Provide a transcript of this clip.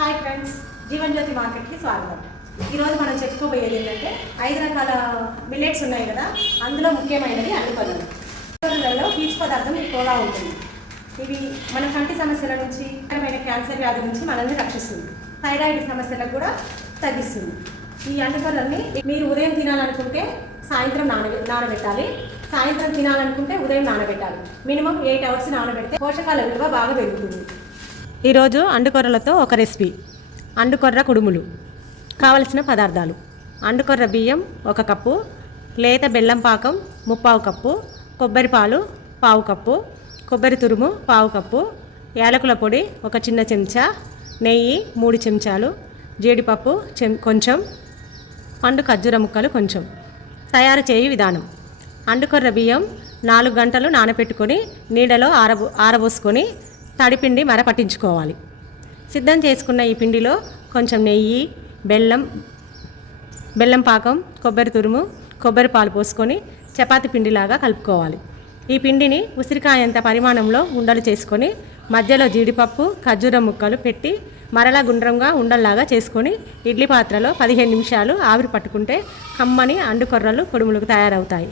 Hi friends, Jeevan Jyoti మార్కెట్కి స్వాగతం. ఈరోజు మనం చెప్పుకోబోయేది ఏంటంటే 5 రకాల మిల్లెట్స్ ఉన్నాయి కదా, అందులో ముఖ్యమైనది అల్లిపల్లులు. అల్లిపల్లులలో పీచు పదార్థం ఎక్కువగా ఉంటుంది. ఇవి మన కంటి సమస్యల నుంచి, క్యాన్సర్ వ్యాధి నుంచి మనల్ని రక్షిస్తుంది. థైరాయిడ్ సమస్యలకు కూడా తగ్గిస్తుంది. ఈ అల్లిపల్లని మీరు ఉదయం తినాలనుకుంటే సాయంత్రం నానబెట్టాలి, సాయంత్రం తినాలనుకుంటే ఉదయం నానబెట్టాలి. మినిమం 8 అవర్స్ నానబెడితే పోషకాల విలువ బాగా పెరుగుతుంది. ఈరోజు అండుకొర్రలతో ఒక రెసిపీ. అండుకొర్ర కుడుములు. కావలసిన పదార్థాలు: అండుకొర్ర బియ్యం 1 కప్పు, లేత బెల్లం పాకం 3/4 కప్పు, కొబ్బరి పాలు 1/2 కప్పు, కొబ్బరి తురుము 1/2 కప్పు, యాలకుల పొడి 1 చిన్న చెంచా, నెయ్యి 3 చెంచాలు, జీడిపప్పు కొంచెం, పండు ఖర్జూర ముక్కలు కొంచెం. తయారు చేయు విధానం: అండుకొర్ర బియ్యం 4 గంటలు నానబెట్టుకొని నీడలో ఆరబోసుకొని తడిపిండి మర పట్టించుకోవాలి. సిద్ధం చేసుకున్న ఈ పిండిలో కొంచెం నెయ్యి, బెల్లం పాకం, కొబ్బరి తురుము, కొబ్బరి పాలు పోసుకొని చపాతి పిండిలాగా కలుపుకోవాలి. ఈ పిండిని ఉసిరికాయంత పరిమాణంలో ఉండలు చేసుకొని మధ్యలో జీడిపప్పు, ఖర్జూరం ముక్కలు పెట్టి మరలా గుండ్రంగా ఉండల్లాగా చేసుకొని ఇడ్లీ పాత్రలో 15 నిమిషాలు ఆవిరి పట్టుకుంటే కమ్మని అండుకొర్రలు కుడుములకు తయారవుతాయి.